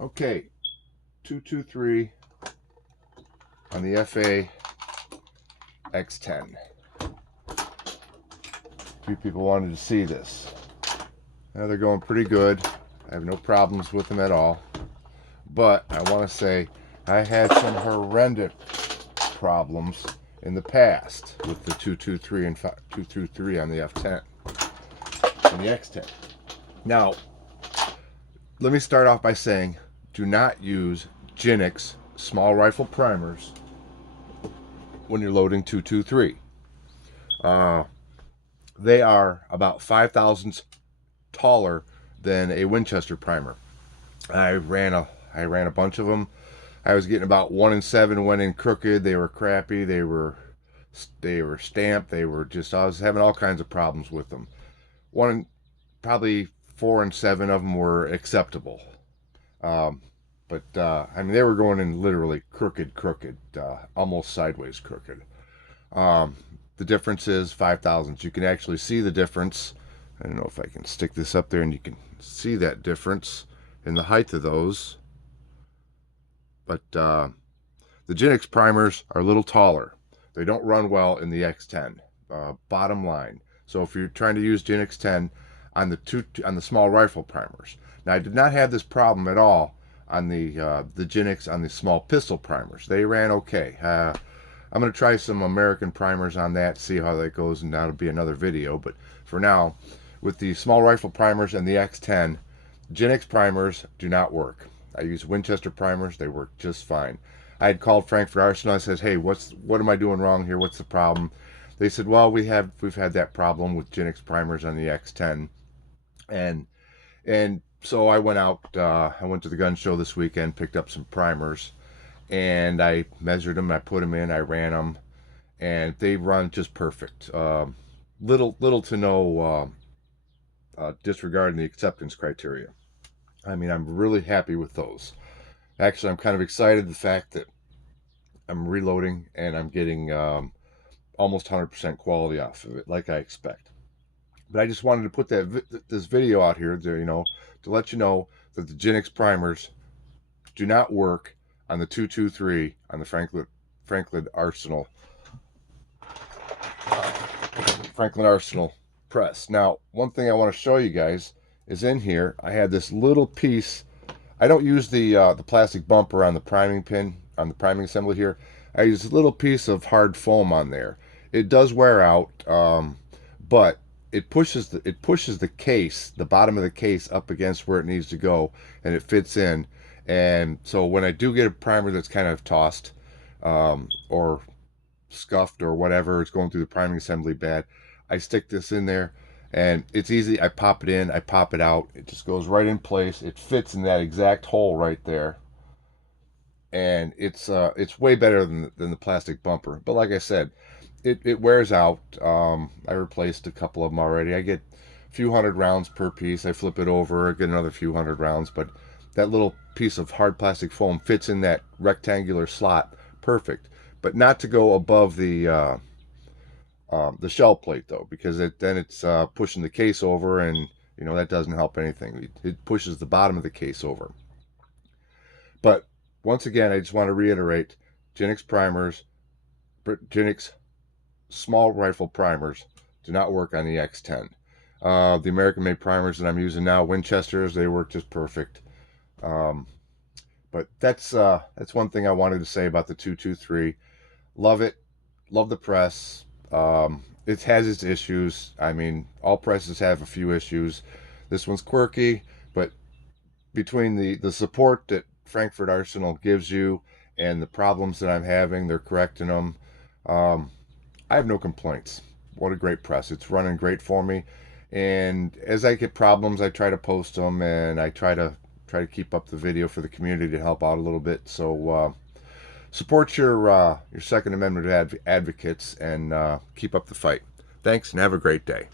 Okay, 223 on the FA X10. A few people wanted to see this. Now they're going pretty good. I have no problems with them at all. But I want to say I had some horrendous problems in the past with the 223 and 223 on the F10 and the X10. Now, let me start off by saying, do not use GINEX small rifle primers when you're loading 223. They are about 5 thousandths taller than a Winchester primer. I ran a bunch of them. I was getting about 1 in 7 went in crooked. They were crappy. They were stamped. They were just, I was having all kinds of problems with them. Probably 4 in 7 of them were acceptable. I mean, they were going in literally crooked, almost sideways crooked. The difference is 5 thousandths. You can actually see the difference. I don't know if I can stick this up there and you can see that difference in the height of those. But the GINEX primers are a little taller. They don't run well in the X10. Bottom line. So if you're trying to use GINEX 10 on the small rifle primers. Now I did not have this problem at all on the GINEX on the small pistol primers. They ran okay. I'm going to try some American primers on that, see how that goes, and that'll be another video. But for now, with the small rifle primers and the X10, GINEX primers do not work. I use Winchester primers. They work just fine. I had called Frankford Arsenal. I said, hey, what am I doing wrong here? What's the problem? They said, well, we've had that problem with GINEX primers on the X10. And so I went out, I went to the gun show this weekend, picked up some primers, and I measured them, I put them in, I ran them, and they run just perfect. Little to no disregarding the acceptance criteria. I mean, I'm really happy with those. Actually, I'm kind of excited the fact that I'm reloading and I'm getting almost 100% quality off of it, like I expect. But I just wanted to put this video out here to, to let you know that the GINEX primers do not work on the 223 on the Frankford Arsenal press. Now, one thing I want to show you guys is in here. I had this little piece. I don't use the plastic bumper on the priming pin on the priming assembly here. I use a little piece of hard foam on there. It does wear out, but it pushes the case, the bottom of the case, up against where it needs to go, and it fits in. And so when I do get a primer that's kind of tossed or scuffed or whatever, it's going through the priming assembly bad, I stick this in there, and it's easy. I pop it in, I pop it out. It just goes right in place. It fits in that exact hole right there, and it's way better than the plastic bumper. But like I said, it wears out. I replaced a couple of them already. I get a few hundred rounds per piece. I flip it over, I get another few hundred rounds, but that little piece of hard plastic foam fits in that rectangular slot perfect. But not to go above the shell plate though, because then it's pushing the case over, and that doesn't help anything. It pushes the bottom of the case over. But once again, I just want to reiterate, GINEX primers, GINEX small rifle primers do not work on the X10. The American made primers that I'm using now, Winchesters, they work just perfect. But that's one thing I wanted to say about the 223. Love it, love the press. It has its issues. I mean, all presses have a few issues. This one's quirky, but between the support that Frankford Arsenal gives you and the problems that I'm having, they're correcting them. I have no complaints. What a great press. It's running great for me. And as I get problems, I try to post them, and I try to keep up the video for the community to help out a little bit. So support your Second Amendment advocates, and keep up the fight. Thanks, and have a great day.